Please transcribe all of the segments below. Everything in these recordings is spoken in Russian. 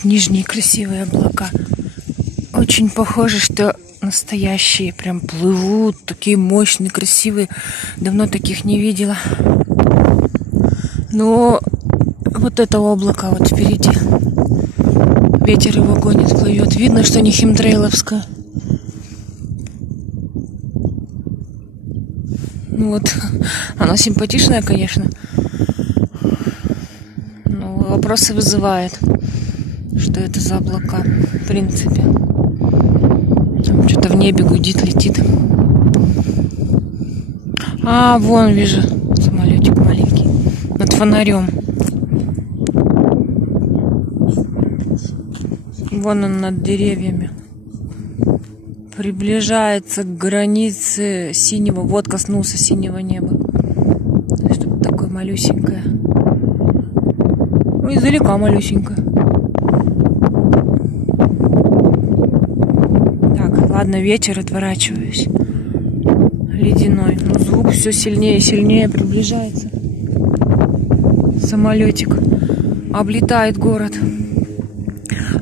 Вот нижние красивые облака. Очень похоже, что настоящие. Прям плывут. Такие мощные, красивые. Давно таких не видела. Но вот это облако вот впереди. Ветер его гонит, плывет. Видно, что не химтрейловское. Ну вот, оно симпатичное, конечно. Но вопросы вызывает. Что это за облака, в принципе. Там что-то в небе гудит, летит. А, вон вижу самолетик маленький. Над фонарем. Вон он над деревьями. Приближается к границе синего. Вот коснулся синего неба. Что-то такое малюсенькое. Ну, издалека малюсенькое. Так, ладно, ветер, отворачиваюсь. Ледяной. Но звук все сильнее и сильнее приближается. Самолетик облетает город.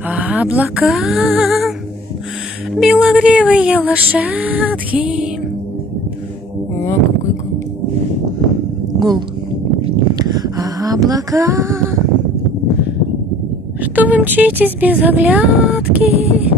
А облака, белогривые лошадки. О, какой гул. А облака, что вы мчитесь без оглядки.